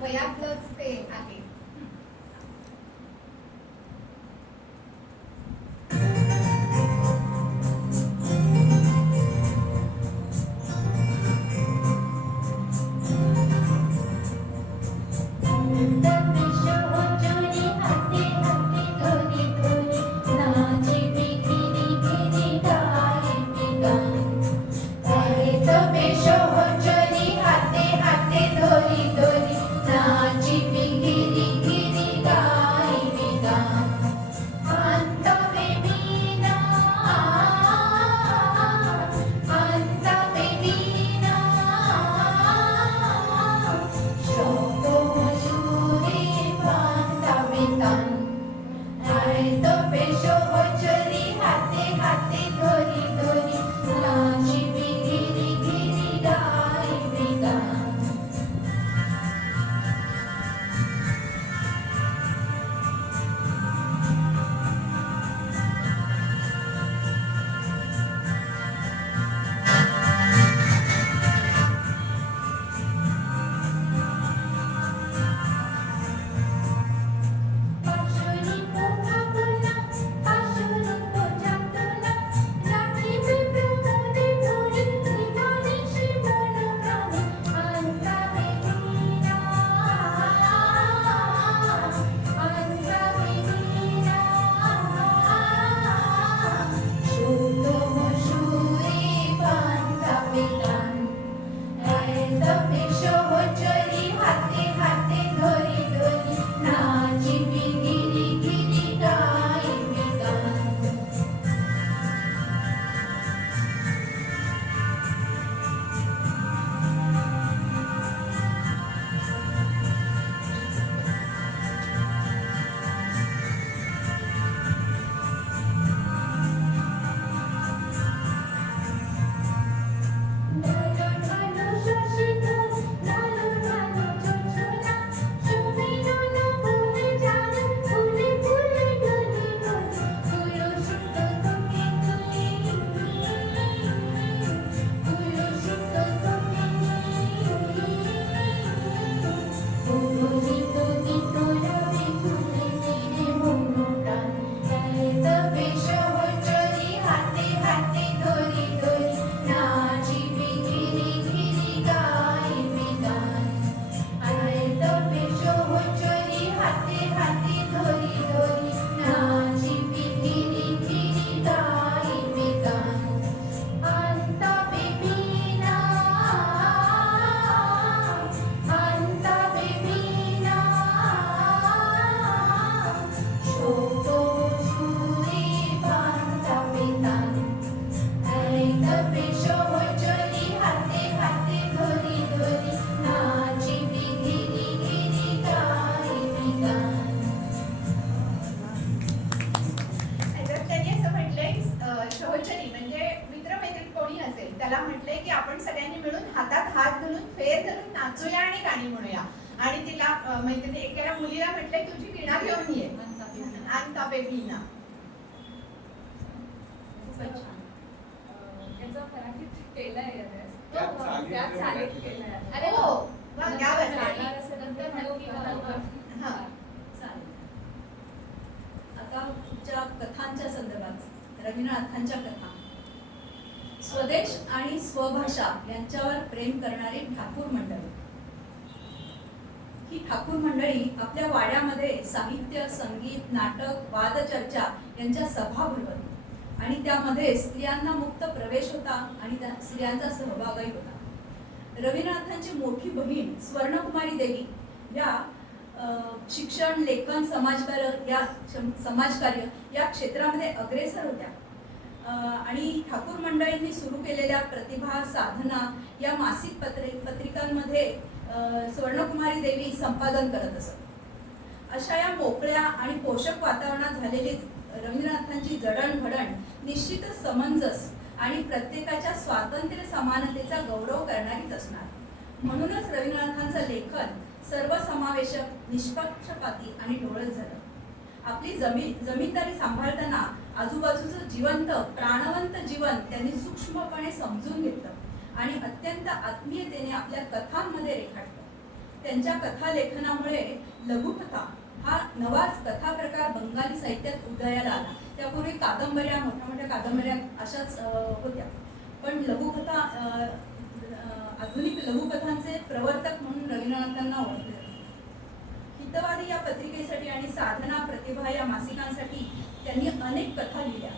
वयातलंच ते आहे. त्याला म्हटलंय की आपण सगळ्यांनी मिळून हातात हात घालून फेर धरून नाचूया आणि गाणी म्हणूया. आणि तिला मैत्रिणी एका मुलीला म्हटलंय तुझी वीणा घेऊन ये, आणता बेबीना. त्याचा मराठीत केलाय अरे हो आता तुमच्या कथांच्या संदर्भात रवींद्रनाथांच्या कथा, स्वदेश आणि स्वभाषा यांच्यावर प्रेम करणारी ठाकूर मंडळी. ही ठाकूर मंडळी आपल्या वाड्यामध्ये साहित्य, संगीत, नाटक, वादचर्चा यांच्या सभा भरवत आणि त्यामध्ये स्त्रियांना मुक्त प्रवेश होता आणि त्या स्त्रियांचा सहभागही होता. रवींद्रनाथांची मोठी बहीण स्वर्णकुमारी देवी या शिक्षण, लेखन, समाजकार्य या क्षेत्रामध्ये अग्रेसर होत्या. आणि ठाकूर मंडळींनी सुरू केलेल्या प्रतिभा, साधना या मासिक पत्रिकांमध्ये स्वर्णकुमारी देवी संपादन करत असत. अशा या मोकळ्या आणि पोषक वातावरणात झालेली रवींद्रनाथांची जडणघडण निश्चितच समंजस आणि प्रत्येकाच्या स्वातंत्र्य समानतेचा गौरव करणारीच असणार. म्हणूनच रवींद्रनाथांचं लेखन सर्वसमावेशक, निष्पक्षपाती आणि डोळस झालं. आपली जमीनदारी सांभाळताना आजूबाजूचं जिवंत, प्राणवंत जीवन त्यांनी सूक्ष्मपणे समजून घेतलं आणि अत्यंत आत्मीयतेने आपल्या कथांमध्ये रेखाटलं. त्यांच्या कथा लेखनामुळे लघुकथा हा नवाच कथा प्रकार बंगाली साहित्यात उदयाला आला. त्यापूर्वी कादंबऱ्या, मोठ्या मोठ्या कादंबऱ्या अशाच होत्या, पण लघुकथा आधुनिक लघुकथांचे प्रवर्तक म्हणून रवींद्रनाथांना ओळखले जाते. हितवादी या पत्रिकेसाठी आणि साधना, प्रतिभा या मासिकांसाठी त्यांनी अनेक कथा लिहिल्या.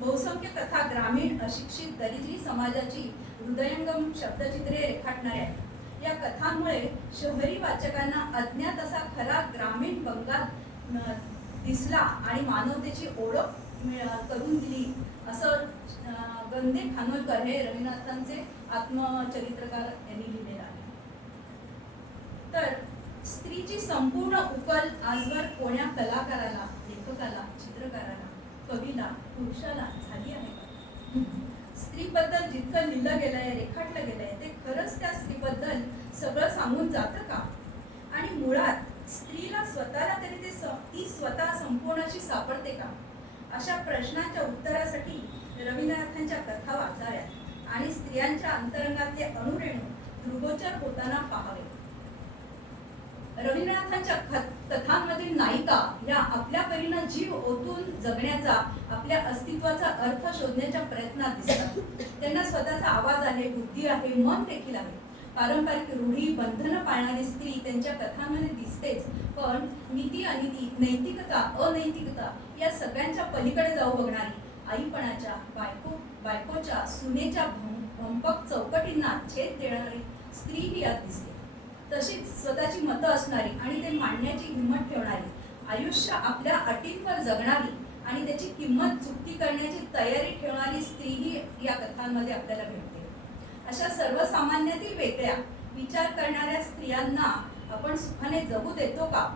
बहुसंख्य कथा ग्रामीण, अशिक्षित, दरिद्री समाजाची हृदयंगम शब्दचित्रे रेखाटणाऱ्या आहेत. या कथांमुळे शहरी वाचकांना अज्ञात असा खरा ग्रामीण बंगाल दिसला आणि मानवतेची ओळख करून दिली, असं गंदे खानोलकर हे रवींद्रनाथांचे आत्मचरित्रकार यांनी लिहिलेलं आहे. तर स्त्रीची संपूर्ण उकल आजवर कोण्या कलाकाराला, लेखकाला, चित्रकाराला, कवीला, पुरुषाला झाली आहे का? स्त्रीबद्दल जितकं लिहिलं गेलंय, रेखाटलं गेलंय, ते खरंच त्या स्त्रीबद्दल सगळं सांगून जातं का? आणि मुळात स्त्रीला स्वतःला तरी ती स्वतः संपूर्ण अशी सापडते का? अशा प्रश्नाच्या उत्तरासाठी रवींद्रनाथांच्या कथा वाचाव्यात आणि स्त्रियांच्या अंतरंगातले अणुरेणू दृढगोचर होताना पाहावे. रवींद्रनाथांच्या कथांमधील नायिका या आपल्या परीनं जीव ओतून जगण्याचा, आपल्या अस्तित्वाचा अर्थ शोधण्याच्या प्रयत्नात दिसतात. त्यांना स्वतःचा आवाज आहे, बुद्धी आहे, मन देखील आहे. पारंपरिक रूढी, बंधनं पाळणारी स्त्री त्यांच्या कथांमध्ये दिसतेच, पण नीती, अनिती, नैतिकता, अनैतिकता या सगळ्यांच्या पलीकडे जाऊ बघणारी, आईपणाच्या, बायकोच्या, सुनेच्या भंपक चौकटींना छेद देणारी स्त्री ही यात दिसते. तशीच स्वतःची मतं असणारी आणि ते मांडण्याची हिंमत ठेवणारी, आयुष्य आपल्या अटींवर जगणारी आणि त्याची किंमत चुकती करण्याची तयारी ठेवणारी स्त्री ही या कथांमध्ये आपल्याला भेटते. अशा सर्वसामान्यातील वेगळ्या विचार करणाऱ्या स्त्रियांना आपण सुखाने जगू देतो का?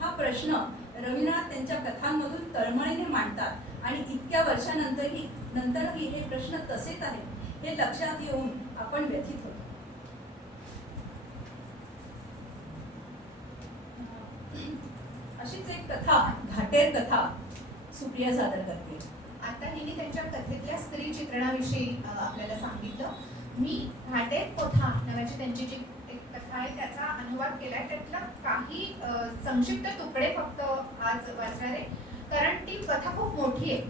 हा प्रश्न रवींद्रनाथ त्यांच्या कथांमधून तळमळीने मांडतात आणि इतक्या वर्षानंतरही हे प्रश्न तसेच आहेत हे लक्षात येऊन आपण व्यथित होतो. अशीच एक कथा, घाटेर कथा सुप्रिया सादर करते. आता हिने त्यांच्या कथेतल्या स्त्री चित्रणाविषयी आपल्याला सांगितलं. मी घाटेर कोठा नावाची त्यांची जी एक कथा आहे त्याचा अनुवाद केलाय. त्यातला काही संक्षिप्त तुकडे फक्त आज वाचणार आहे, कारण ती कथा खूप मोठी आहे.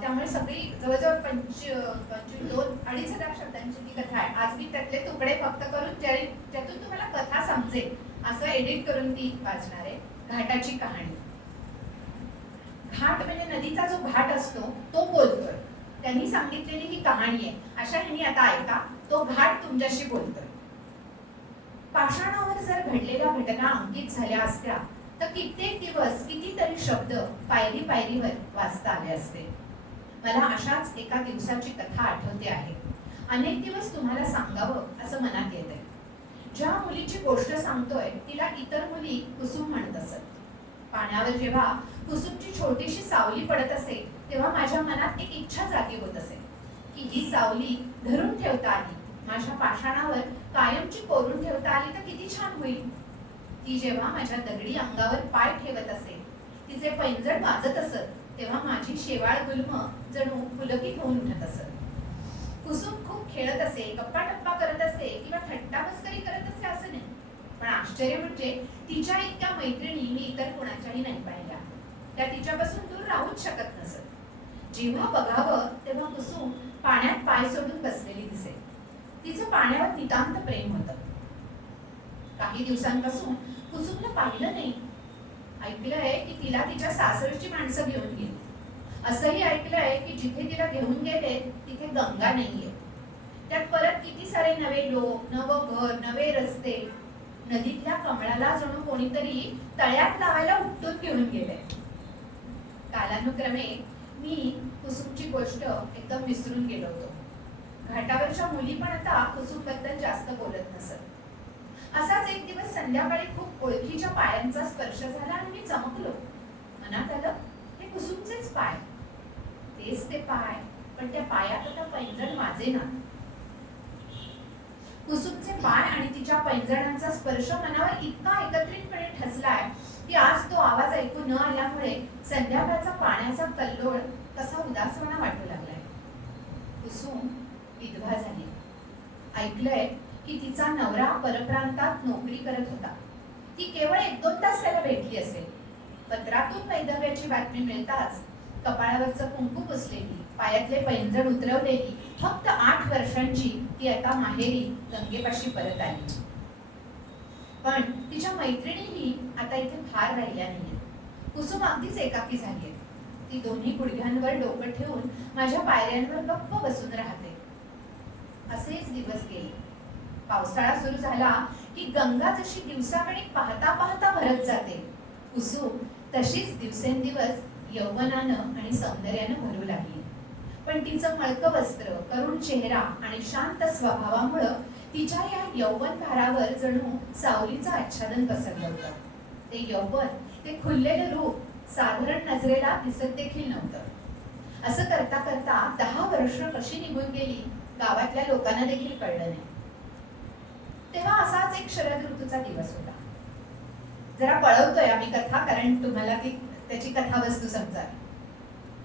त्यामुळे सगळी जवळजवळ 2-2.5 शब्दांची ती कथा आहे. आज मी त्यातले तुकडे फक्त करून ज्यातून तुम्हाला कथा समजेल असं एडिट करून ती वाचणार आहे. घाटाची कहाणी. घाट म्हणजे नदीचा जो घाट असतो तो बोलतोय. त्यांनी सांगितलेली ही कहाणी आहे. अशा ह्यांनी आता ऐका, तो घाट तुमच्याशी बोलतोय. पाषाणावर जर घडलेल्या घटना अंकित झाल्या असत्या तर कित्येक दिवस कितीतरी शब्द पायरी पायरीवर वाचता आले असते. मला अशाच एका दिवसाची कथा आठवते आहे. अनेक दिवस तुम्हाला सांगावं असं मनात येत आहे. ज्या मुलीची गोष्ट सांगतोय तिला इतर मुली कुसुम म्हणत असत. पाण्यावर जेव्हा कुसुमची छोटीशी सावली पडत असे तेव्हा माझ्या मनात एक इच्छा जागी होत असे की ही सावली धरून ठेवता आली, माझ्या पाषाणावर कायमची कोरून ठेवता आली तर किती छान होईल. ती जेव्हा माझ्या दगडी अंगावर पाय ठेवत असे, तिचे पैंजण वाजत असत, तेव्हा माझी शेवाळ गुल्म जणू पुलकित होऊन उठत असत. कुसुम खूप खेळत असे, गप्पा टप्पा करत असे किंवा थट्टा मस्करी करत असे असं नाही. पण आश्चर्य म्हणजे तिच्या इतक्या मैत्रिणी मी इतर कोणाच्याही नाही पाहिल्या. त्या तिच्यापासून दूर राहूच शकत नसत. जेव्हा बघावं तेव्हा कुसुम पाण्यात पाय सोडून बसलेली दिसे. तिचं पाण्यावर नितांत प्रेम होतं. काही दिवसांपासून कुसुमला पाहिलं नाही. ऐकलंय की तिला तिच्या सासरची माणसं घेऊन गेली. असंही ऐकलंय की जिथे तिला घेऊन गेले तिथे गंगा नाहीये. त्यात परत किती सारे नवे लोक, नवं घर, नवे रस्ते. नदीतल्या कमळाला जणू कोणीतरी तळ्यात लावायला उपटून घेऊन गेले. कालानुक्रमे मी कुसुमची गोष्ट एकदम विसरून गेलो होतो. घाटावरच्या मुली पण आता कुसुमबद्दल जास्त बोलत नसत. असाच एक दिवस संध्याकाळी खूप ओळखीच्या पायांचा स्पर्श झाला आणि मी चमकलो. मनात आलं हे कुसुमचेच पाय. तेच ते पाय, पण त्या पायात आता पैंजण वाजेना. कुसुमचे पाय आणि तिच्या पैंजणांचा स्पर्श मनावर इतका एकत्रितपणे ठसलाय की आज तो आवाज ऐकू न आल्यामुळे संध्याकाळचा पाण्याचा कल्लोळ कसा उदासवाणा वाटू लागलाय. कुसुम विधवा झाली. ऐकलंय की तिचा नवरा परप्रांतात नोकरी करत होता. ती केवळ 1-2 तास त्याला भेटली असेल. पत्रातून वैधव्याची बातमी मिळताच कपाळावरचं कुंकू पुसलेली, पायातले पैंजण उतरवलेली, फक्त 8 वर्षांची ती आता माहेरी गंगेपाशी परत आली. पण तिच्या मैत्रिणीही आता इथे फार राहिल्या नाहीये. कुसुम अगदीच एकाकी झालीये. ती दोन्ही गुडघ्यांवर डोकं ठेवून माझ्या पायऱ्यांवर गप्प बसून राहते. असेच दिवस गेले. पावसाळा सुरू झाला की गंगा जशी दिवसागणिक पाहता पाहता भरत जाते, कुसुम तशीच दिवसेंदिवस यौवनानं आणि सौंदर्यानं भरू लागली. पण तिचं मळकं वस्त्र, करुण चेहरा आणि शांत स्वभावामुळं तिच्या या यौवनभारावर जणू सावलीचं आच्छादन पसरलं होतं. ते यौवन, ते खुललेलं रूप साधारण नजरेला दिसत देखील नव्हतं. असं करता करता 10 वर्ष कशी निघून गेली गावातल्या लोकांना देखील कळलं नाही. तेव्हा असाच एक शरद ऋतूचा दिवस होता. जरा पळवतोय आम्ही कथा, कारण तुम्हाला ती त्याची कथावस्तू समजावी.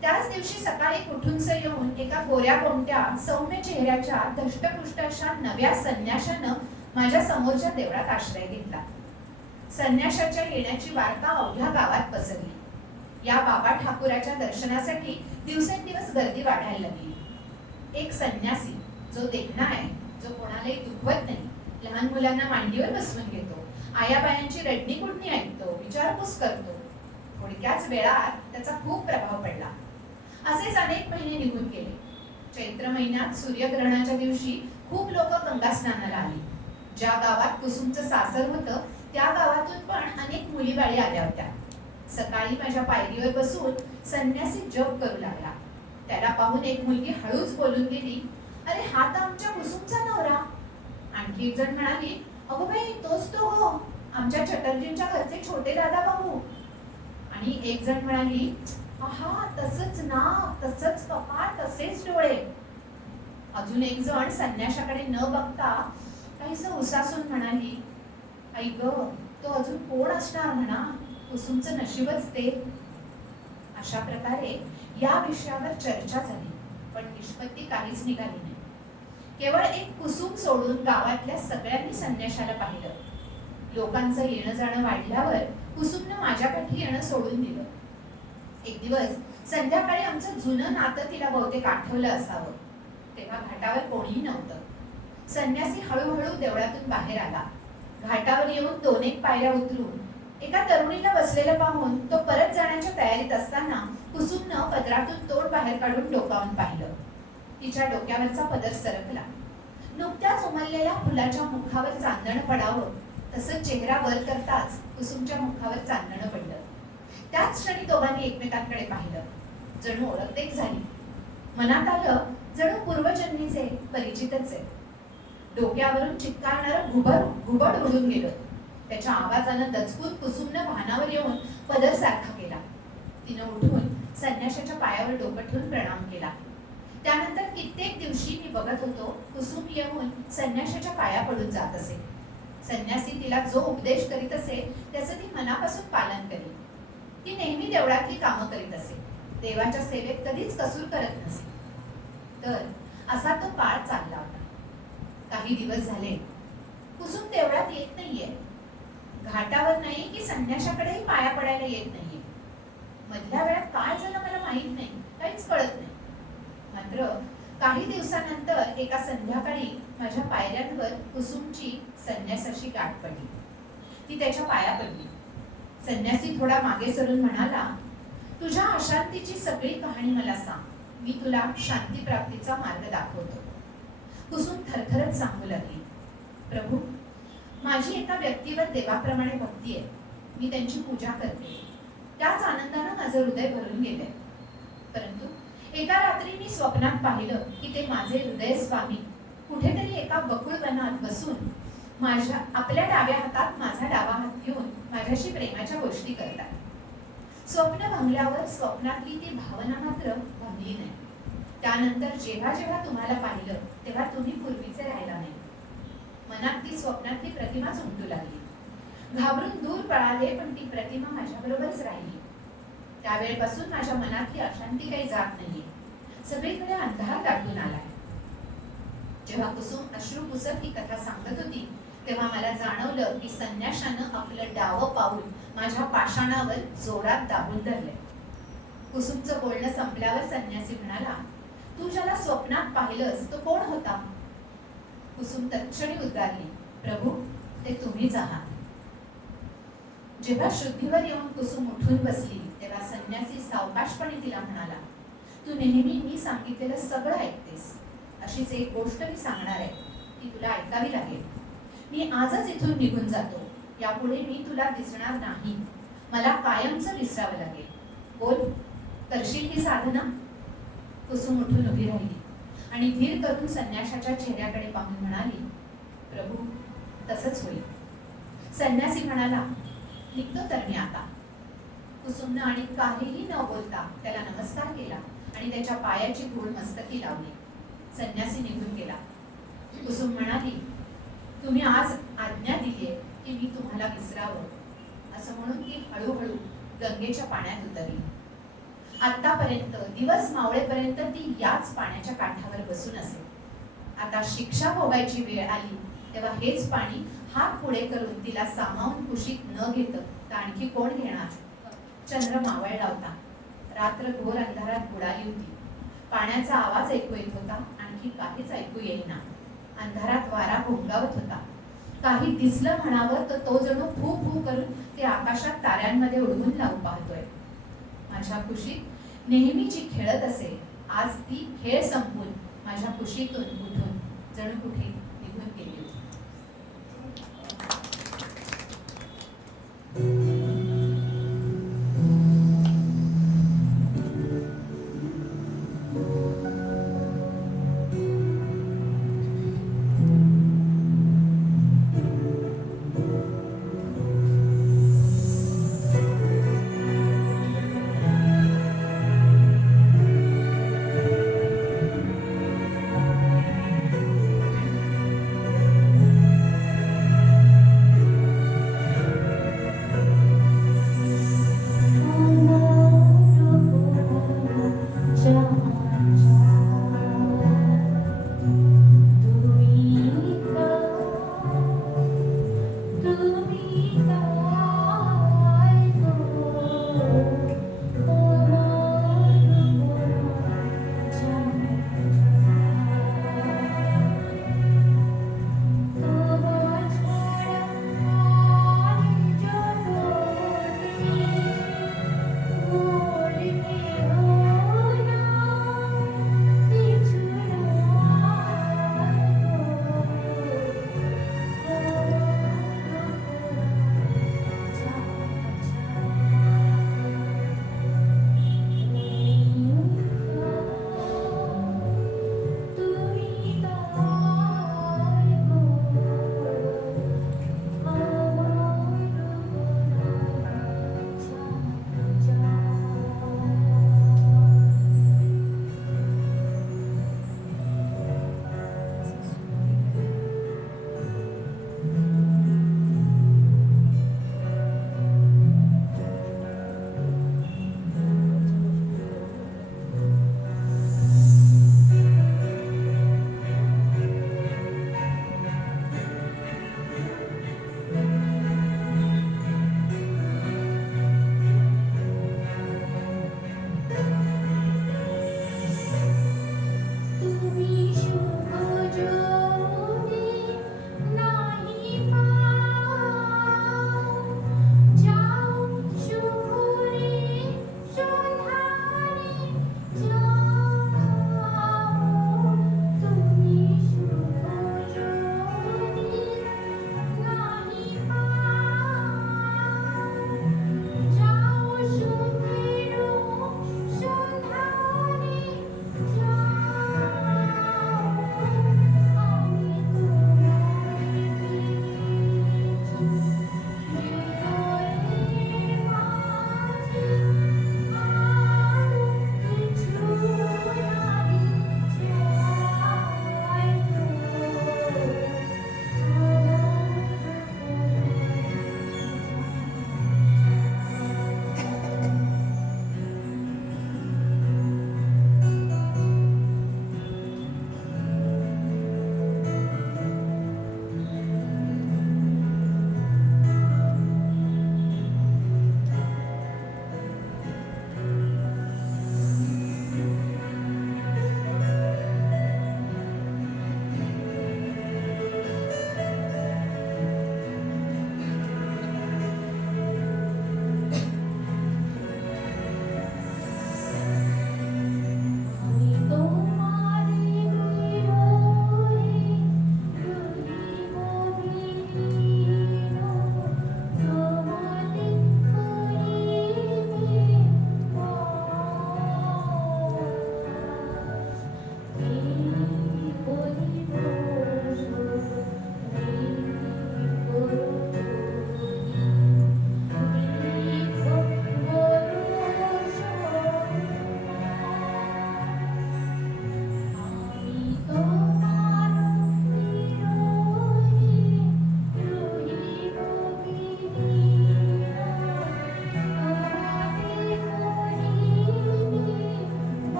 त्याच दिवशी सकाळी कुठूनसे येऊन एका गोऱ्या कोणत्या सौम्य चेहऱ्याच्या धष्टपुष्ट अशा नव्या संन्याशानं माझ्या समोरच्या देवळात आश्रय घेतला. संन्याशाच्या येण्याची वार्ता अवघ्या गावात पसरली. या बाबा ठाकूराच्या दर्शनासाठी दिवसेंदिवस गर्दी वाढायला लागली. एक संन्यासी जो देखणा आहे, जो कोणालाही दुखवत नाही, लहान मुलांना मांडीवर बसवून घेतो, आयाबायांची रडणी कुडणी ऐकतो, विचारपूस करतो, थोडक्याच वेळात त्याचा खूप प्रभाव पडला. असेच अनेक महिने निघून गेले. चैत्र महिन्यात सूर्यग्रहणाच्या दिवशी खूप लोक गंगा स्नानाला आली. ज्या गावात कुसुमचं सासर होतं त्या गावातून पण अनेक मुलीबाळी आल्या होत्या. सकाळी माझ्या पायरीवर बसून संन्यासी जप करू लागला. त्याला पाहून एक मुलगी हळूच बोलून गेली, अरे हा तर आमच्या कुसुमचा नवरा. आणखी एक जण म्हणाली, अगो बाई तोच तो हो, आमच्या चटर्जींच्या घरचे छोटे दादा भाऊ. आणि एक जण म्हणाली, आहा तसंच नाव, तसंच कपाळ, तसेच डोळे. अजून एक जण संन्याशाकडे न बघता काहीसं उसासून म्हणाली, आई ग, तो अजून कोण असणार म्हणा, कुसुमचं नशीबच ते. अशा प्रकारे या विषयावर चर्चा झाली, पण निष्पत्ती काहीच निघाली नाही. केवळ एक कुसुम सोडून गावातल्या सगळ्यांनी संन्याशाला पाहिलं. लोकांचं येणं जाणं वाढल्यावर कुसुमनं माझ्यापाठी येणं सोडून दिलं. एक दिवस संध्याकाळी आमचं जुनं नातं तिला बहुतेक आठवलं असावं. तेव्हा घाटावर कोणीही नव्हतं. संन्यासी हळूहळू देवळातून बाहेर आला. घाटावर येऊन 2-1 पायऱ्या उतरून एका तरुणीला बसलेलं पाहून तो परत जाण्याच्या तयारीत असताना कुसुमनं पदरातून तोंड बाहेर काढून डोकावून पाहिलं. तिच्या डोक्यावरचा पदर सरकला. नुकत्याच उमललेल्या फुलाच्या मुखावर चांदणं पडावं तसं चेहरा वर करताच कुसुमच्या मुखावर चांदणं पडलं. त्याच क्षणी दोघांनी एकमेकांकडे पाहिलं. जणू ओळखदेख झाली. मनात आलं जणू पूर्वजन्मीचे परिचितच आहे. डोक्यावरून चित्कारणारं घुबड उडून गेलं. त्याच्या आवाजानं दचकून कुसुमनं भानावर येऊन पदर सारखा केला. तिनं उठून संन्याशाच्या पायावर डोकं ठेवून प्रणाम केला. त्यानंतर कित्येक दिवशी मी बघत होतो कुसुम येऊन संन्याशाच्या पाया पडून जात असे. संन्यासी तिला जो उपदेश करीत असे त्याचं ती मनापासून पालन करी. ती नेहमी देवळातली कामं करीत असे. देवाच्या सेवेत कधीच कसूर करत नसे. तर असा तो काळ चालला होता. काही दिवस झाले कुसुम देवळात येत नाहीये. घाटावर नाही की संन्याशाकडेही पाया पडायला येत नाहीये. मधल्या वेळात काय झालं मला माहित नाही, काहीच कळत नाही. मात्र काही दिवसानंतर एका संध्याकाळी माझ्या पायऱ्यांवर कुसुमची संन्यासाशी गाठ पडली. ती त्याच्या पाया पडली. संन्यासी थोडा मागे सरून म्हणाला, तुझ्या अशांतीची सगळी कहाणी मला सांग, मी तुला शांती प्राप्तीचा मार्ग दाखवतो. कुसुम थरथरत सांगू लागली, प्रभू, माझी एका व्यक्तीवर देवाप्रमाणे भक्ती आहे. मी त्यांची पूजा करते. त्याच आनंदानं माझं हृदय भरून गेले. परंतु एका रात्री मी स्वप्नात पाहिलं की ते माझे हृदय स्वामी कुठेतरी एका बकुळ वनात बसून आपल्या डाव्या हातात माझा डावा हात घेऊन माझ्याशी प्रेमाच्या गोष्टी करतात. स्वप्न भंगल्यावर स्वप्नातली ती भावना मात्र भंगली नाही. त्यानंतर जेव्हा जेव्हा तुम्हाला पाहिलं तेव्हा तुम्ही पूर्वीचे राहिला नाही. मनात ती स्वप्नातली प्रतिमाच उमटू लागली. घाबरून दूर पळाले, पण ती प्रतिमा माझ्याबरोबरच राहिली. त्यावेळेपासून माझ्या मनातली अशांती काही जात नाहीये. सगळीकडे अंधार दाटून आलाय. जेव्हा कुसुम अश्रू पुसत ही कथा सांगत होती तेव्हा मला जाणवलं की संन्याशानं आपलं डावं पाऊल माझ्या पाषाणावर जोरात दाबून धरले. कुसुमचं बोलणं संपल्यावर संन्यासी म्हणाला, तू ज्याला स्वप्नात पाहिलंस तो कोण होता? कुसुम तत्क्षणी उद्गारली, प्रभू ते तुम्हीच आहात. जेव्हा शुद्धीवर येऊन कुसुम उठून बसली तेव्हा संन्यासी सावकाशपणे तिला म्हणाला, तू नेहमी मी सांगितलेलं सगळं ऐकतेस. अशीच एक गोष्ट मी सांगणार आहे, ती तुला ऐकावी लागेल. मी आजच इथून निघून जातो. यापुढे मी तुला दिसणार नाही. मला कायमचं विसरावं लागेल. बोल, करशील ही साधना? कुसुम उठून उभी राहिली आणि धीर करून संन्याशाच्या चेहऱ्याकडे पाहून म्हणाली, प्रभू तसंच होईल. संन्यासी म्हणाला, निघतो तर मी आता. कुसुमनं आणि काहीही न बोलता त्याला नमस्कार केला आणि त्याच्या पायाची धूळ मस्तकी लावली. संन्यासी निघून गेला. कुसुम म्हणाली, तुम्ही आज आज्ञा दिलीये की मी तुम्हाला विसरावं. असं म्हणून ती हळूहळू गंगेच्या पाण्यात उतरली. आतापर्यंत दिवस मावळेपर्यंत ती याच पाण्याच्या काठावर बसून असे. आता शिक्षा भोगायची वेळ आली तेव्हा हेच पाणी हात पुढे करून तिला सामावून कुशीत न घेतं तर आणखी कोण घेणार? चंद्र मावळला होता. रात्र घोर अंधारात बुडाली होती. पाण्याचा आवाज ऐकू येत होता, आणखी काहीच ऐकू येईना. अंधारात वारा घोंगावत होता. काही दिसलं म्हणावं तर तो जणू फू फू करून ते आकाशात ताऱ्यांमध्ये उडवून लावून पाहतोय. माझ्या कुशीत नेहमी जी खेळत असे आज ती खेळ संपून माझ्या कुशीतून उठून जणू कुठे निघून गेली होती.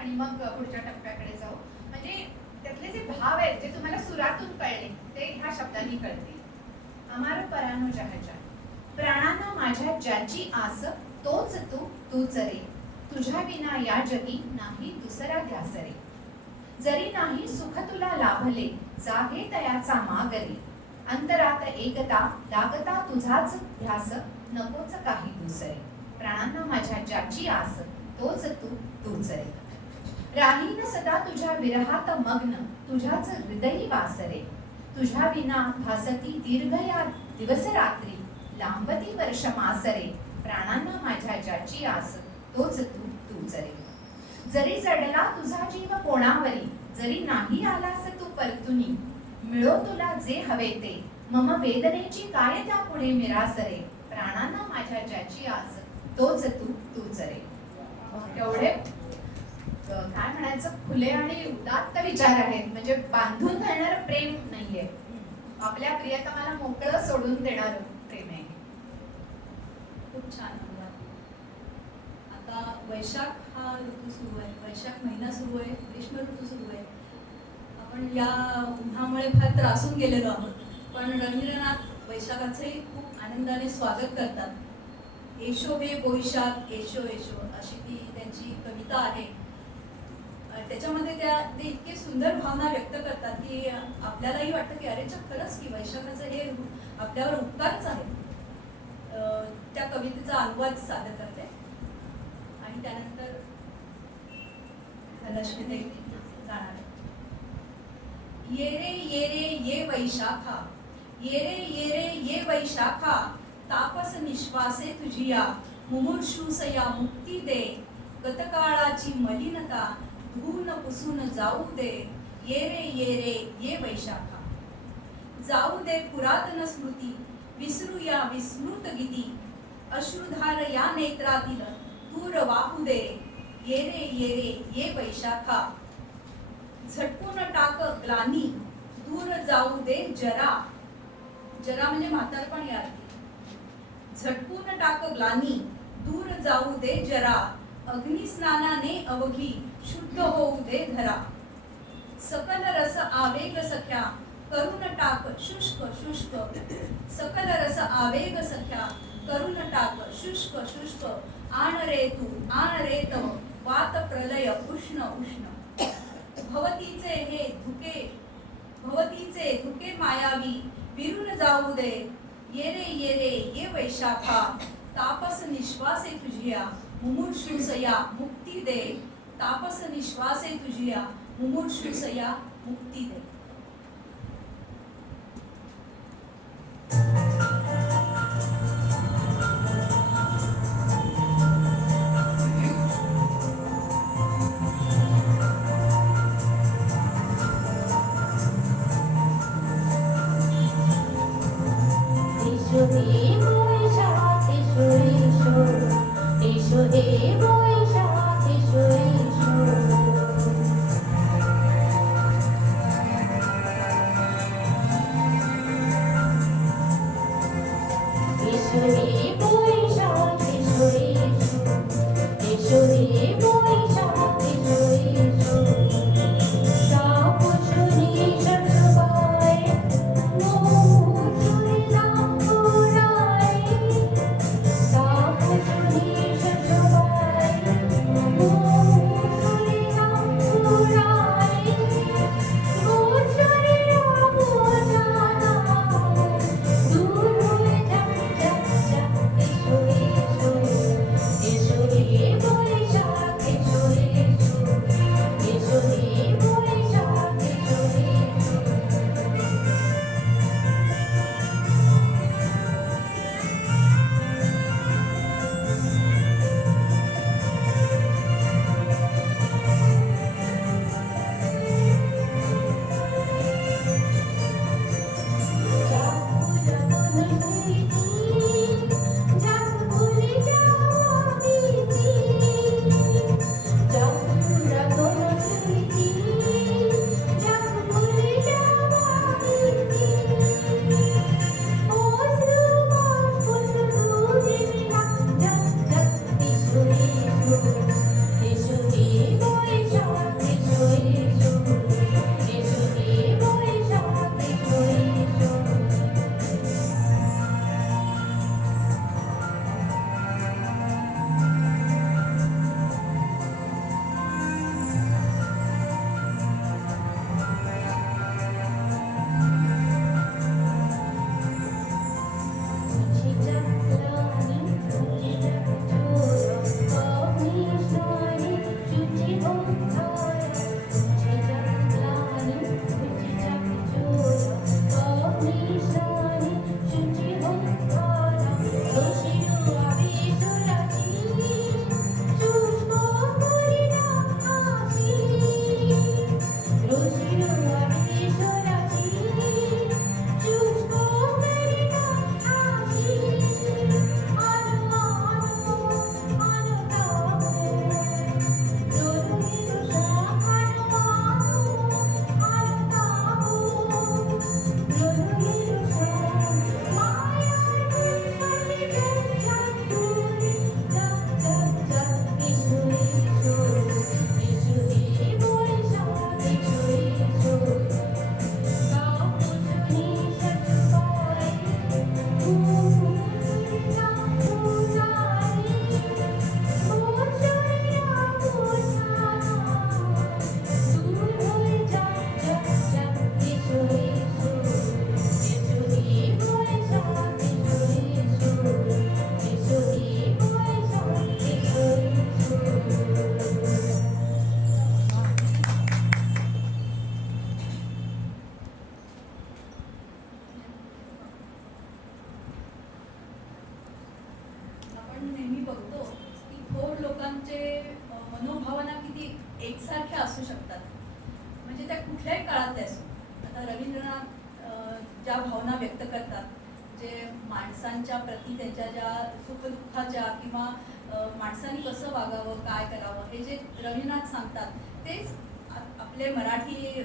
आणि मग पुढच्या टप्प्याकडे जाऊ. म्हणजे त्यातले जे भाव आहेत जे तुम्हाला सुरातून कळले ते ह्या शब्दांनी कळतील. अमारो परानो जहाजा, प्राणांना माझ्या ज्याची आस तोच तूच रे. तुझ्या विना या जगी नाही दुसरा ध्यास रे. जरी नाही सुख तुला लाभले जागे तयाचा मागरे. अंतरात एकता लागता तुझाच ध्यास नकोच काही दुसरे. प्राणांना माझ्या ज्याची आस तोच तूच रे. राहीन सदा तुझ्या विरहात मग्न तुझ्याच हृदयी वासरे. तुझ्या विना भासती दीर्घ या दिवस रात्री लांबती वर्ष मासरे. प्राणांना माझ्या ज्याची आस तोच तूच रे. जरी जडला तुझा जीव कोणावरी जरी नाही आलास तू परतुनी. मिळो तुला जे हवे ते मम वेदनेची काय त्या पुढे मिरासरे. प्राणांना माझ्या ज्याची आस तोच तूच रे. एवढे काय म्हणायचं खुले आणि उदात्त विचार आहेत. म्हणजे बांधून धरणारं प्रेम नाहीये, आपल्या प्रियतमाला मोकळं सोडून देणारं प्रेम आहे. खूप छान अनुवाद. आता वैशाख हा ऋतू सुरू आहे, वैशाख महिना सुरू आहे, ग्रीष्म ऋतू सुरू आहे. आपण या उन्हामुळे फार त्रासून गेलेलो आहोत, पण रवींद्रनाथ वैशाखाचंही खूप आनंदाने स्वागत करतात. येशो हे बोईशाख येशो येशो अशी ती त्यांची कविता आहे. त्याच्यामध्ये ते इतके सुंदर भावना व्यक्त करतात की आपल्यालाही वाटतं की अरे खरंच की वैशाखाचं हे आपल्यावर उपकारच आहे. त्या कवितेचा अनुवाद सादर करते आणि त्यानंतर लक्ष्मीताई जाणार. ये रे ये वैशाखा, ये रे ये वैशाखा. तापस निश्वासे तुझिया मुमुर्षुसया मुक्ती दे. गतकाळाची मलिनता धुवून पुसून जाऊ दे. ये रे ये वैशाखा. जाऊ दे पुरातन स्मृती विसरूया विस्मृत गीती. अश्रुधार या नेत्रातील दूर वाहू दे. ये रे ये वैशाखा. झटकून टाक ग्लानी दूर जाऊ दे जरा. जरा म्हणजे म्हातारपण या अर्थी. झटकून टाक ग्लानी दूर जाऊ दे जरा. अग्निस्नानाने अवघी शुद्ध होऊ दे धरा. सकल रस आवेग सख्या करून टाक शुष्क शुष्क. सकल रस आवेग सख्या करून टाक शुष्क शुष्क. आण रे तव वात प्रलय उष्ण उष्ण. भवतीचे धुके मायावी विरून जाऊ दे. ये रे ये वैशाखा. तापस निश्वासे तुझिया मुमुर्षुसया मुक्ती दे. तापस निश्वासे तुझिया मुमुर्षुसया मुक्ती दे. एकसारख्या असू शकतात, म्हणजे त्या कुठल्याही काळातल्या असो. आता रवींद्रनाथ ज्या भावना व्यक्त करतात, जे माणसांच्या प्रती त्यांच्या ज्या सुखदुःखाच्या किंवा माणसांनी कसं वागावं, काय करावं, हे जे रवींद्रनाथ सांगतात तेच आपले मराठी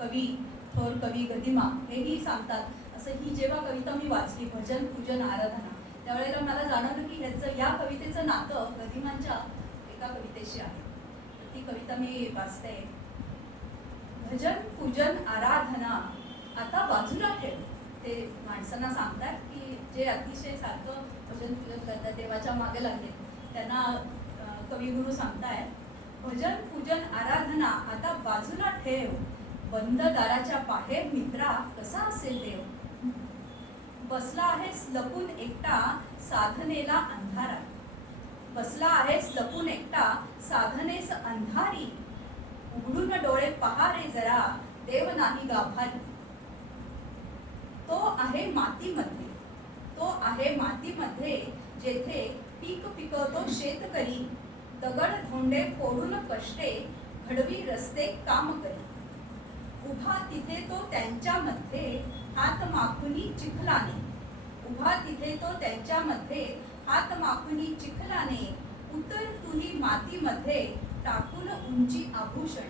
कवी, थोर कवी गदिमा हेही सांगतात. असं ही जेव्हा कविता मी वाचली, भजन पूजन आराधना, त्यावेळेला मला जाणवलं की ह्याचं, या कवितेचं नातं गदिमांच्या एका कवितेशी आहे. तर ती कविता मी वाचते. भजन पूजन आराधना आता बाजूला ठेव. ते माणसांना सांगतात की जे अतिशय सारखं भजन पूजन करतात, देवाच्या मागे लागले, त्यांना कविगुरू सांगतायत, भजन पूजन आराधना आता बाजूला ठेव. बंद दाराच्या बाहेर मित्रा कसा असेल देव. बसला आहेस लपून एकटा साधनेला अंधारा. बसला आहेस लपून एकटा साधनेस अंधारी. उघडून डोळे पहा रे जरा, देव नाही गाभारी. तो आहे मातीमध्ये, तो आहे मातीमध्ये, जेथे पीक पिकवतो शेतकरी. दगड धोंडे फोडून कष्टे, घडवी रस्ते काम करी. उभा तिथे तो त्यांच्यामध्ये, हात माखुनी चिखलाने. उभा तिथे तो त्यांच्यामध्ये, हात माखुनी चिखलाने. उतर तुही मातीमध्ये, टाकून उंची आभूषण.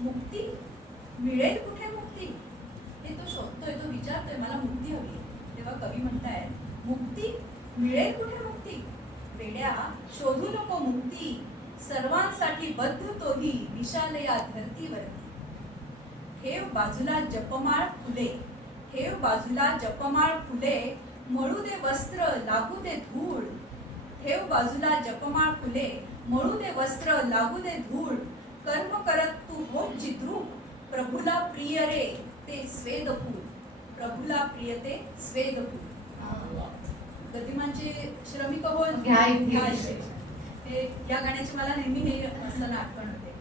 मुक्ती मिळेल कुठे मुक्ती, हे तो शोधतोय, तो विचारतोय, मला मुक्ती हवी. तेव्हा कवी म्हणतायत, मुक्ती मिळेल कुठे मुक्ती. वेड्या शोधू नको मुक्ती, सर्वांसाठी बद्ध तोही विशालया धरतीवरती. ठेव बाजूला जपमाळ फुले, ठेव बाजूला जपमाळ फुले. मळू दे वस्त्र लागू दे धूळ. ठेव बाजूला जपमाळ फुले, मळू दे वस्त्र लागू दे धूळ. कर्म करत तू हो चिद्रूप, प्रभूला प्रिय रे ते स्वेद फूल. प्रभूला प्रिय ते स्वेद फूल. गदिमांचे श्रमिक हो घ्या हे, या गाण्याची मला नेहमी हे असताना आठवण होते.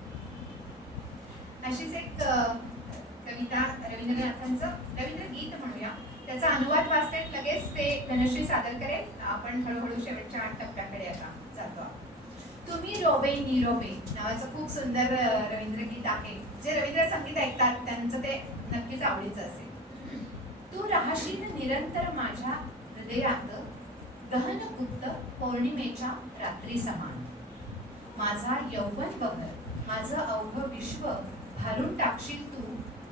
अशीच एक कविता रवींद्रनाथांचं, रवींद्र गीत म्हणूया, त्याचा अनुवाद वाचते, लगेच ते धनश्री सादर करेल. आपण हळूहळू शेवटच्या टप्प्याकडे आता जातो. तुम्ही रोबे निरोबे नावाचं खूप सुंदर रवींद्र गीत आहे, जे रवींद्र संगीत ऐकतात त्यांचं ते नक्कीच आवडीचं असेल. तू राहशील निरंतर माझ्या हृदयात, गहन गुप्त पौर्णिमेच्या रात्री समान. माझा यौवन बहर, माझं अवघ विश्व भारून टाकशील तू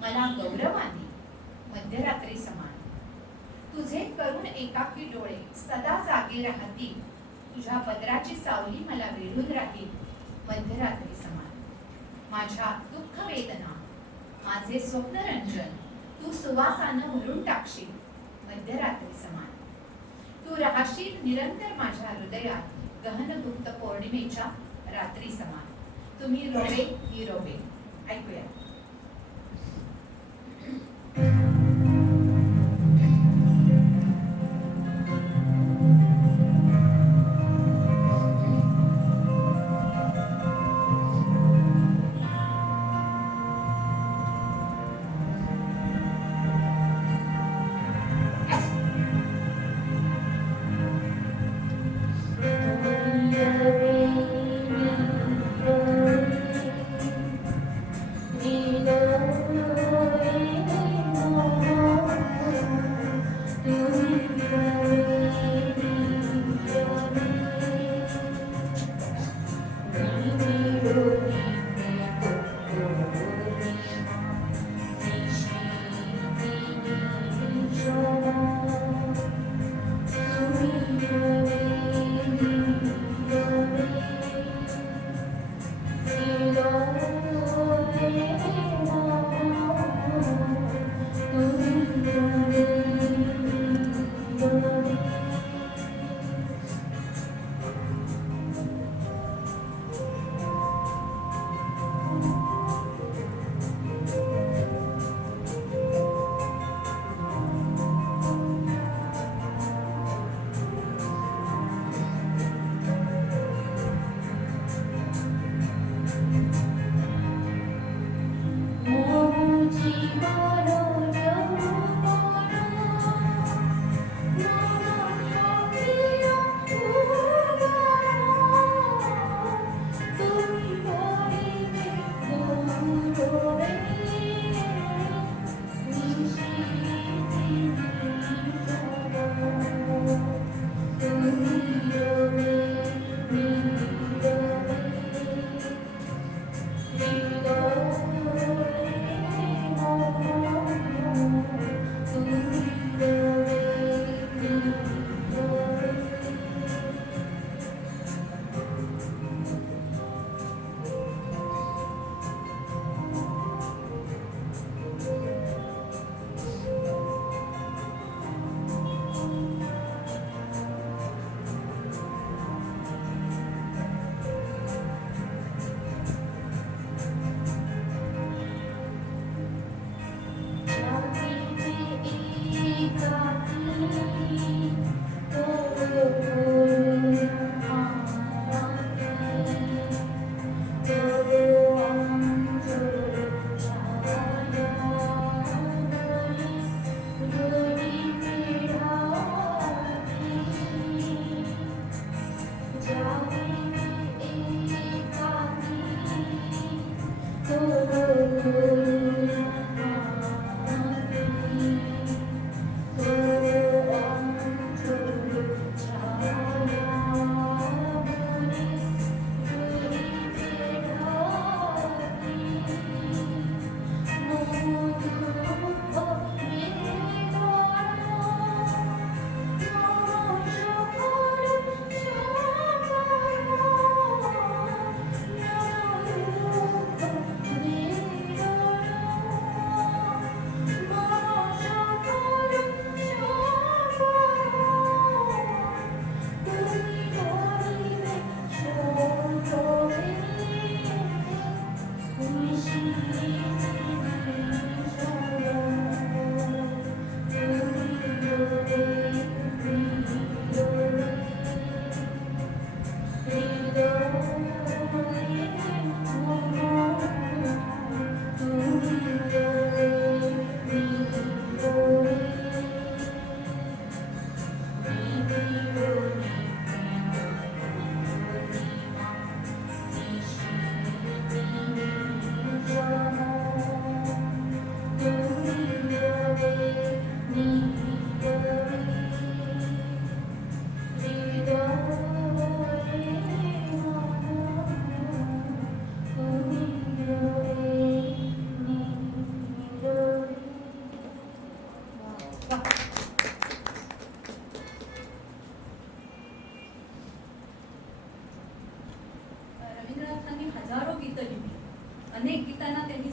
मला गौरवाने, मध्यरात्री समान. तुझे करून एकाकी डोळे सदा जागे राहतील, तुझ्या पदराची सावली मला वेढून राहील, मध्यरात्री समान. माझ्या दुःख वेदना माझे स्वप्नरंजन तू सुवासानं भरून टाकशील, मध्यरात्री समान. तू राहशील निरंतर माझ्या हृदयात, गहन गुप्त पौर्णिमेच्या रात्री समान. तुम्ही रोबे निरोबे. ऐकूया.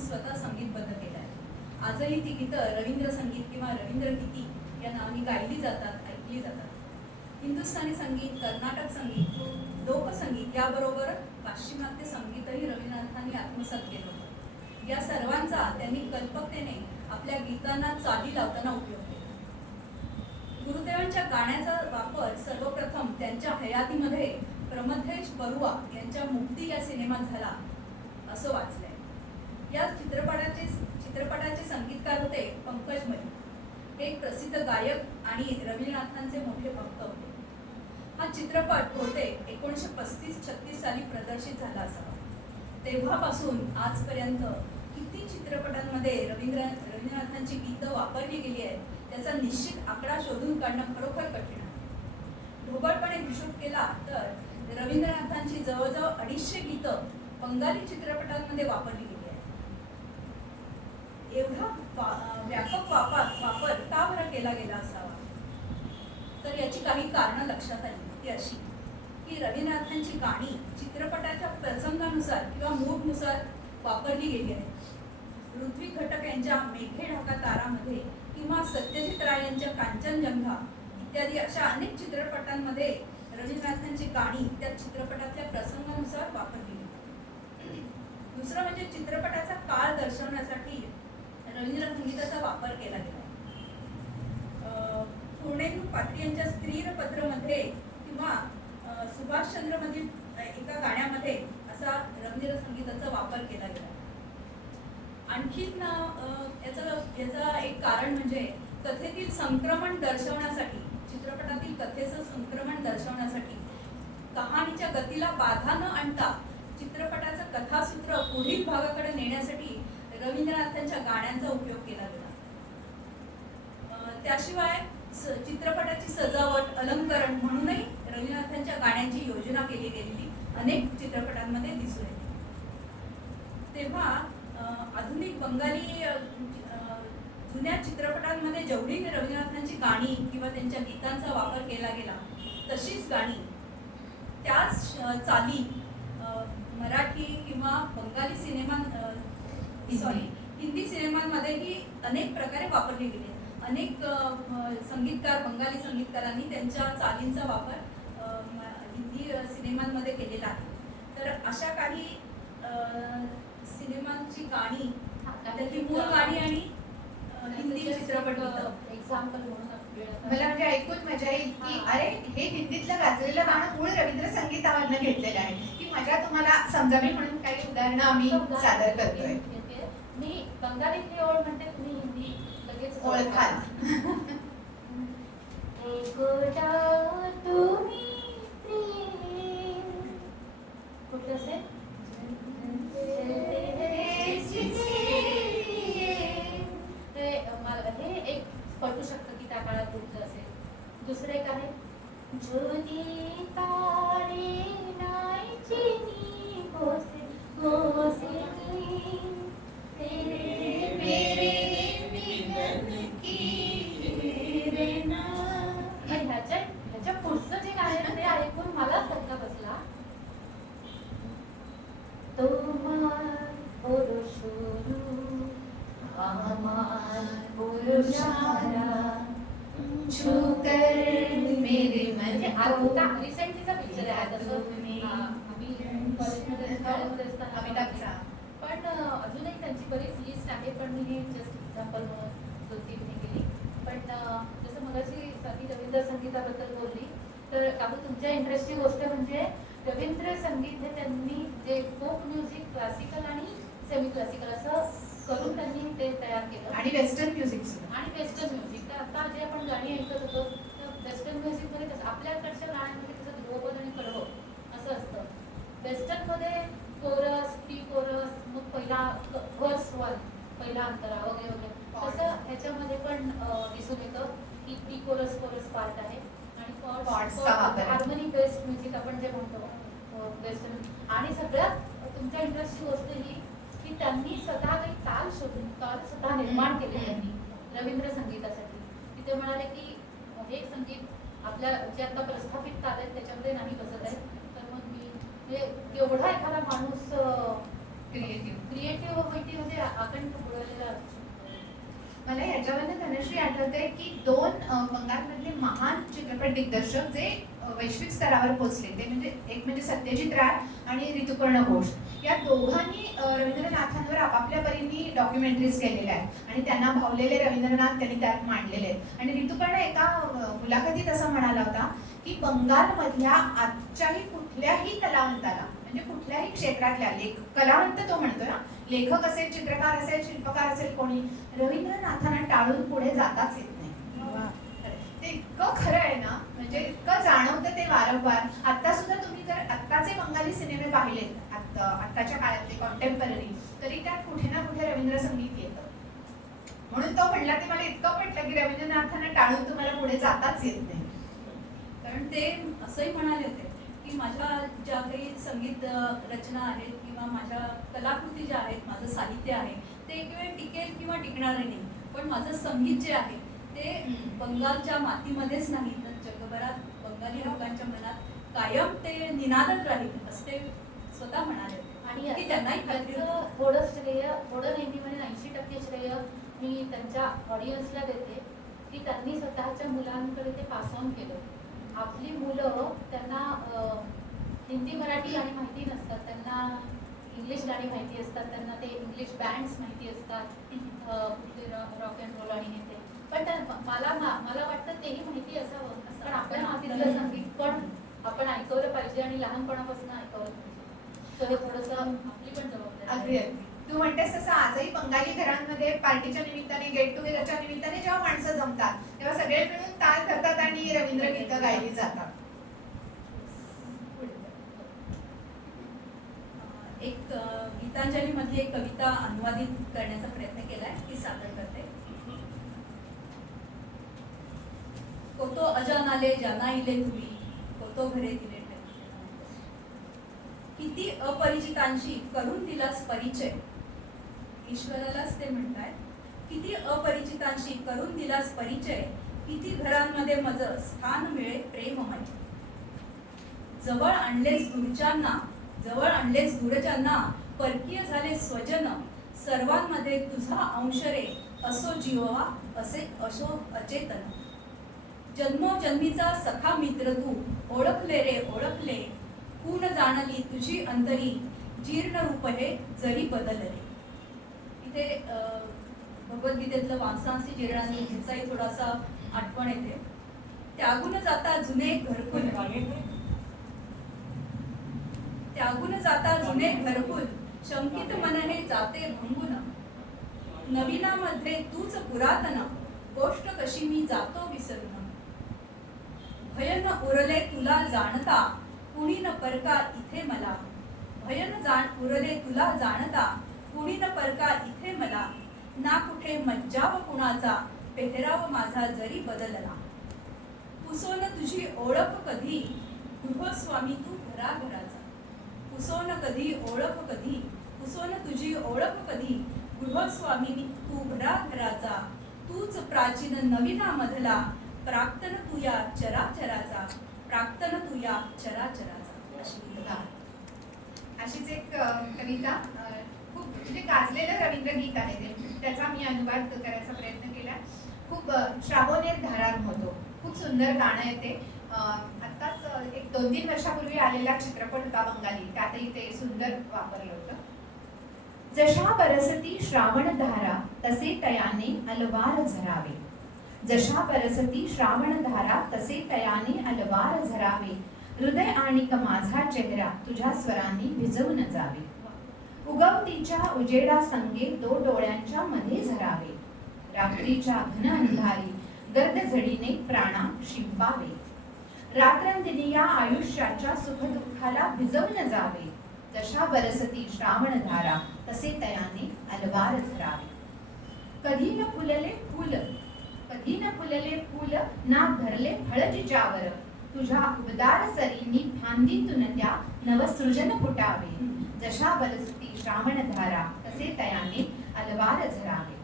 स्वतः संगीतबद्ध केलं आहे. आजही ती गीतं रवींद्र संगीत किंवा रवींद्र गीती या नावाने गायली जातात, ऐकली जातात. हिंदुस्थानी संगीत, कर्नाटक संगीत, लोकसंगीत याबरोबर पाश्चिमात्य संगीतही रवींद्रनाथांनी आत्मसात केलं होतं. या सर्वांचा त्यांनी कल्पकतेने आपल्या गीतांना चाली लावताना उपयोग केला. गुरुदेवांच्या गाण्याचा वापर सर्वप्रथम त्यांच्या हयातीमध्ये प्रमथेश बरुआ यांच्या मुक्ती या सिनेमात झाला असं वाचलंय. या चित्रपटाचे संगीतकार होते पंकज मलिक. हे एक प्रसिद्ध गायक आणि रवींद्रनाथांचे मोठे भक्त होते. हा चित्रपट होते 1935-36 साली प्रदर्शित झाला असावा. तेव्हापासून आजपर्यंत किती चित्रपटांमध्ये रवींद्रनाथांची गीतं वापरली गेली आहेत त्याचा निश्चित आकडा शोधून काढणं खरोखर कठीण आहे. ढोबळपणे हिशोब केला तर रवींद्रनाथांची जवळजवळ 250 गीतं बंगाली चित्रपटांमध्ये वापरली गेली आहेत. एवढा व्यापक वापर का बरं केला गेला असावा? तर याची काही कारणं लक्षात आली. ती अशी की रवींद्रनाथांची गाणी चित्रपटाच्या प्रसंगानुसार किंवा मूडनुसार वापरली गेली आहेत. ऋत्विक घटक यांच्या मेघे ढाका तारामध्ये किंवा सत्यजित राय यांच्या कांचनजंगा इत्यादी अशा अनेक चित्रपटांमध्ये रवींद्रनाथांची गाणी त्या चित्रपटातल्या प्रसंगानुसार वापरली गेली. दुसरं म्हणजे चित्रपटाचा काळ दर्शवण्यासाठी रवींद्र संगीताचा वापर केला गेला. पूर्णेंदू पाटील यांच्या स्त्रीरपत्रमध्ये किंवा सुभाषचंद्र मधील एका गाण्यामध्ये असा रवींद्र संगीताचा वापर केला गेला. आणखीन याचं एक कारण म्हणजे कथेतील संक्रमण दर्शवण्यासाठी, चित्रपटातील कथेचं संक्रमण दर्शवण्यासाठी कहाणीच्या गतीला बाधा न आणता चित्रपटाचं कथासूत्र पुढील भागाकडे नेण्यासाठी रवींद्रनाथांच्या गाण्यांचा उपयोग केला गेला. त्याशिवाय चित्रपटाची सजावट, अलंकरण म्हणूनही रवींद्रनाथांच्या गाण्यांची योजना केली गेलेली अनेक चित्रपटांमध्ये दिसून येते. तेव्हा आधुनिक बंगाली जुन्या चित्रपटांमध्ये जेवढी रवींद्रनाथांची गाणी किंवा त्यांच्या गीतांचा वापर केला गेला तशीच गाणी त्याच चाली मराठी किंवा बंगाली हिंदी सिनेमांमध्येही अनेक प्रकारे वापरली गेली. अनेक संगीतकार, बंगाली संगीतकारांनी त्यांच्या चालींचा वापर हिंदी सिनेमांमध्ये केलेला आहे. तर अशा काही सिनेमांची गाणी, त्यातली मूळ गाणी आणि हिंदी चित्रपट एक्झाम्पल म्हणून मला म्हणजे ऐकून मजा येईल की अरे हे हिंदीतलं गाजलेलं गाणं मूळ रवींद्र संगीतावरनं घेतलेलं आहे. की मजा तुम्हाला समजावी म्हणून काही उदाहरणं आम्ही सादर करतोय. मी बंगालीतली ओळ म्हणते, तुम्ही हिंदी लगेच ओळखाल. कुठलं असेल? हे एक पटू शकतं की त्या काळात कुठलं असेल. दुसरं एक आहे ज्योती तारे नाईचिनी गोसे गोसे तेरे मेरे मिलन की रेना. ह्याच्या पुढचं जे गाणं आहे ते ऐकून मला धक्का बसला. তোমার পুরুষরু আমার पुरुषारा छूकर मेरे मन को. आता रिसेंटलीचा पिक्चर आहे तसं आम्ही कॉलेजमध्ये असताना अमिताभचा. पण अजूनही त्यांची बरीच लिस्ट आहे, पण मी हे जस्ट एक्झाम्पल म्हणून जोतीने केली. पण जसं मगाशी स्वाती रवींद्र संगीताबद्दल बोलली तर काकू तुमच्या इंटरेस्टची गोष्ट म्हणजे रवींद्र संगीत हे त्यांनी जे फोक म्युझिक, क्लासिकल आणि सेमी क्लासिकल असं करून त्यांनी ते तयार केलं. आणि वेस्टर्न म्युझिक सुद्धा. आणि वेस्टर्न म्युझिक तर आता जे आपण गाणी ऐकत होतो तर वेस्टर्न म्युझिकमध्ये कसं आपल्याकडच्या गाण्यांमध्ये कसं ध्रुवपद आणि कडवं असं असतं. वेस्टर्नमध्ये कोरस, प्री कोरस, मग पहिला वर्स वन, पहिला अंतरा वगैरे वगैरे तसं ह्याच्यामध्ये पण दिसून येतं की प्री कोरस, कोरस पार्ट आहे आणि हार्मनी बेस्ड म्युझिक आपण जे म्हणतो वेस्टर्न. आणि सगळ्यात तुमच्या इंटरेस्टची गोष्ट ही की त्यांनी स्वतः काही ताल शोधून ताल स्वतः निर्माण केले त्यांनी रवींद्र संगीतासाठी. तिथे म्हणाले की हे संगीत आपल्या जे आता प्रस्थापित ताल आहेत त्याच्यामध्ये नाही बसत आहे. तर मग मी म्हणजे केवढा एखादा माणूस क्रिएटिव्हिटी म्हणजे आकंठ बुडवलेला असतो. मला ह्याच्यावरनं धनश्री आठवते की दोन बंगालमधले महान चित्रपट दिग्दर्शक जे वैश्विक स्तरावर पोहोचले ते म्हणजे एक म्हणजे सत्यजित राय आणि ऋतुपर्ण घोष. या दोघांनी रवींद्रनाथांवर आपापल्या परीने डॉक्युमेंटरीज केलेल्या आहेत आणि त्यांना भावलेले रवींद्रनाथ त्यांनी त्यात मांडलेले आहेत. आणि ऋतुपर्ण एका मुलाखतीत असं म्हणाला होता की बंगालमधल्या आजच्याही कुठल्याही कलावंताला म्हणजे कुठल्याही क्षेत्रातल्या कलावंत तो म्हणतो ना, लेखक असेल, चित्रकार असेल, शिल्पकार असेल, कोणी रवींद्रनाथांना टाळून पुढे जाताच येत नाही. ते इतकं खरं आहे ना, म्हणजे इतकं जाणवतं ते वारंवार. आता सुद्धा तुम्ही जर आत्ताचे बंगाली सिनेमे पाहिलेत आत्ताच्या काळातले कॉन्टेम्पररी, तरी त्यात कुठे ना कुठे रवींद्र संगीत येतं. म्हणून तो म्हणला ते मला इतकं पटलं की रवींद्रनाथांना टाळून तुम्हाला पुढे जाताच येत नाही. कारण ते असंही म्हणाले होते की माझ्या ज्या काही संगीत रचना आहेत किंवा माझ्या कलाकृती ज्या आहेत, माझं साहित्य आहे ते एक वेळ टिकेल किंवा टिकणार नाही, पण माझं संगीत जे आहे ते बंगालच्या मातीमध्येच नाही तर जगभरात बंगाली लोकांच्या मनात कायम ते निनादत राहील असं ते स्वतः म्हणाले. आणि की त्यांनाही खात्री त्याचं थोडं श्रेय, थोडं नेहमी म्हणजे 80% श्रेय मी त्यांच्या ऑडियन्सला देते की त्यांनी स्वतःच्या मुलांकडे ते पास ऑन केलं. आपली मुलं त्यांना हिंदी मराठी गाणी माहिती नसतात, त्यांना इंग्लिश गाणी माहिती असतात, त्यांना ते इंग्लिश बँड्स माहिती असतात, रॉक अँड रोल आणि हे ते. पण मला वाटतं तेही माहिती असावं, कारण आपल्या मातीतलं संगीत पण आपण ऐकवलं पाहिजे आणि लहानपणापासून ऐकवलं पाहिजे. तर हे थोडंसं आपली पण जबाबदारी अगदी आहे. अगदी. तू म्हणतेस तसं आजही बंगाली घरांमध्ये पार्टीच्या निमित्ताने, गेट टुगेदरच्या निमित्ताने जेव्हा माणसं जमतात तेव्हा सगळे मिळून ताल धरतात आणि रवींद्र गीतं गायली जातात. एक गीतांजली मधली एक कविता अनुवादित करण्याचा प्रयत्न केलाय, ती सादर करते. कोतो अजानाले जाना इले तुम्ही, कोतो घरे दिले किती अपरिचितांशी करून दिलास परिचय. ईश्वरालाच ते म्हणतायत, किती अपरिचितांशी करून दिलास परिचय, किती घरांमध्ये मज स्थान मिळे प्रेममय. जवळ आणलेस दूरच्यांना, जवळ आणलेस दूरच्यांना, परकीय झाले स्वजन, सर्वांमध्ये तुझा अंश रे, असो जीवा असे असो अचेतन. जन्मोजन्मीचा सखा मित्र तू, ओळखले रे ओळखले, पूर्ण जाणली तुझी अंतरी, जीर्ण रूप हे जरी बदलले. इथे भगवद्गीतेतलं वांसांसी जीर्णानी ह्याचाही थोडासा आठवण येते. त्यागून जाता जुने घरकुल, त्यागून जाता जुने घरकुल, शंकित मन हे जाते भंगून. नवीनामध्ये तूच पुरातन, गोष्ट कशी मी जातो विसरून. भयन उरले तुला जाणता, कुणी न परका इथे मला. भयन उरले तुला जाणता, कुणी न परका इथे मला. ना कुठे मज्जाव कुणाचा, पेहराव माझा जरी बदलला. पुसोन तुझी ओळख कधी, गृहस्वामी तू घराघराचा. पुसोन कधी ओळख कधी, पुसोन तुझी ओळख कधी, गृहस्वामी तू घराघराचा. तूच प्राचीन नवीनामधला, प्राक्तन तू या चराचराचा, प्राक्तन तू या चराचराचा. अशीच एक कविता खूप म्हणजे गाजलेलं रवींद्र गीत आहे ते, त्याचा मी अनुवाद करायचा प्रयत्न केला. खूप श्रावणेर धारार होतो, खूप सुंदर गाणं आहे ते. आत्ताच एक 2-3 वर्षापूर्वी आलेला चित्रपट होता बंगाली, त्यातही ते सुंदर वापरलं होतं. जशा बरसती श्रावण धारा, तसे तयाने अलवार झरावे. जशा बरसती श्रावण धारा, तसे तयाने अलवार झरावे. हृदय आणि माझा चेहरा तुझ्या स्वरांनी भिजवून जावे. उगवतीच्या उजेडा संगे दो डोळ्यांच्या मध्ये झरावे. रात्रीच्या घन अंधारी गर्द झडीने प्राणा शिंपावे. रात्रंदिनी या आयुष्याच्या सुख दुःखाला भिजवून जावे. जशा बरसती श्रावण धारा, तसे तयाने अलवार झरावे. कधी न फुलले फुल, कधी न फुलले फुल, ना धरले फळ जिच्यावर. तुझ्या उबदार सरींनी फांदीतून त्या नवसृजन फुटावे. जशा बरसती श्रावण धारा, तसे तयाने अलवार झरावे.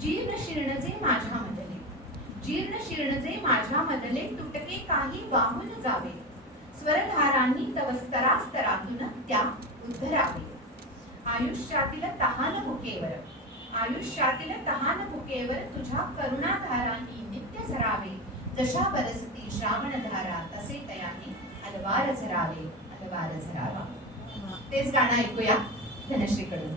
जीर्ण शीर्ण जे माझ्या मधले, जीर्ण शीर्ण जे माझ्या मधले, तुटके काही वाहून जावे. स्वरधारांनी तव स्तरास्तरातून त्या उद्धरावे. आयुष्यातील तहान भुकेवर, आयुष्यातील तहान भुकेवर तुझ्या करुणाधारांनी नित्य झरावे. जशा बरसती श्रावणधारा तसे तयाने अलवार झरावे, अलवार झरावा. तेच गाणं ऐकूया धनश्रीकडून.